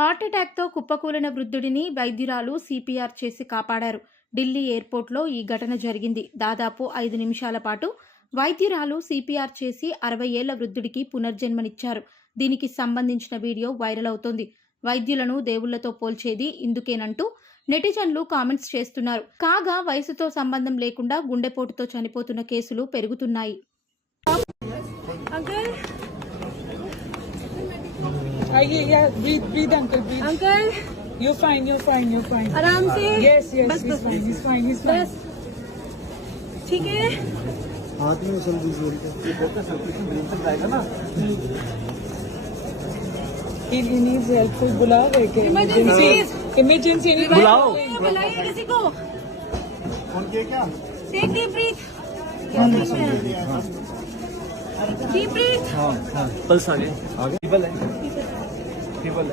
హార్ట్అటాక్తో కుప్పకూలిన వృద్ధుడిని వైద్యురాలు CPR చేసి కాపాడారు. ఢిల్లీ ఎయిర్పోర్ట్లో ఈ ఘటన జరిగింది. దాదాపు 5 నిమిషాల పాటు వైద్యురాలు సిపిఆర్ చేసి 60 ఏళ్ల వృద్ధుడికి పునర్జన్మనిచ్చారు. దీనికి సంబంధించిన వీడియో వైరల్ అవుతోంది. వైద్యులను దేవుళ్లతో పోల్చేది ఇందుకేనంటూ నెటిజన్లు కామెంట్స్ చేస్తున్నారు. కాగా వయసుతో సంబంధం లేకుండా గుండెపోటుతో చనిపోతున్న కేసులు పెరుగుతున్నాయి. Breathe, uncle, breathe. Uncle You're fine. आराम से. Yes, बस he's fine. बस ठीक है. हाथ में उसल दीजिए ये बहुत सर्कुलेशन ब्रेन तक जाएगा ना. He needs help. कोई बुलाओ क्या? Emergency. बुलाओ. बुलाइए किसी को. फोन किया क्या? Take deep breath. Deep breath. हाँ पल्स आ गया. फीवर है.